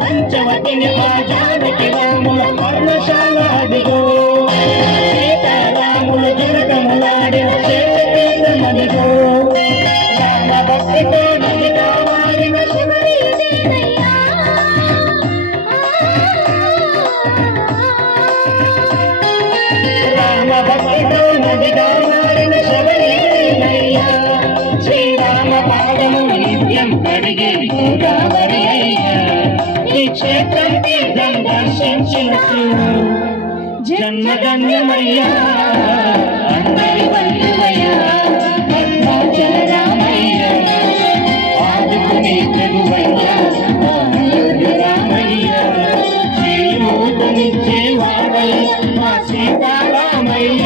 పంచవటిని ఆజానికి రాముల పర్ణశాలాదిగో సీతారాములు జనకములాడిన చేతమదిగో రామ భక్తితో నదిగా మారిన రామ భక్తితో నదిగా మారిన శబరినయ్యా శ్రీరామ పాదములు నిత్యం కడిగే గోదావరి అయ్యా ఈ క్షేత్రం తీర్థం దర్శించినట్టు జన్మధన్యమయ్యా అందరి వల్లువయ్యా భద్రాచల రామయ్య ఆదుకుని ప్రభువయ్యా రామయ్య శ్రీమూర్తినిచ్చే వాడయ్య మా సీతారామయ్య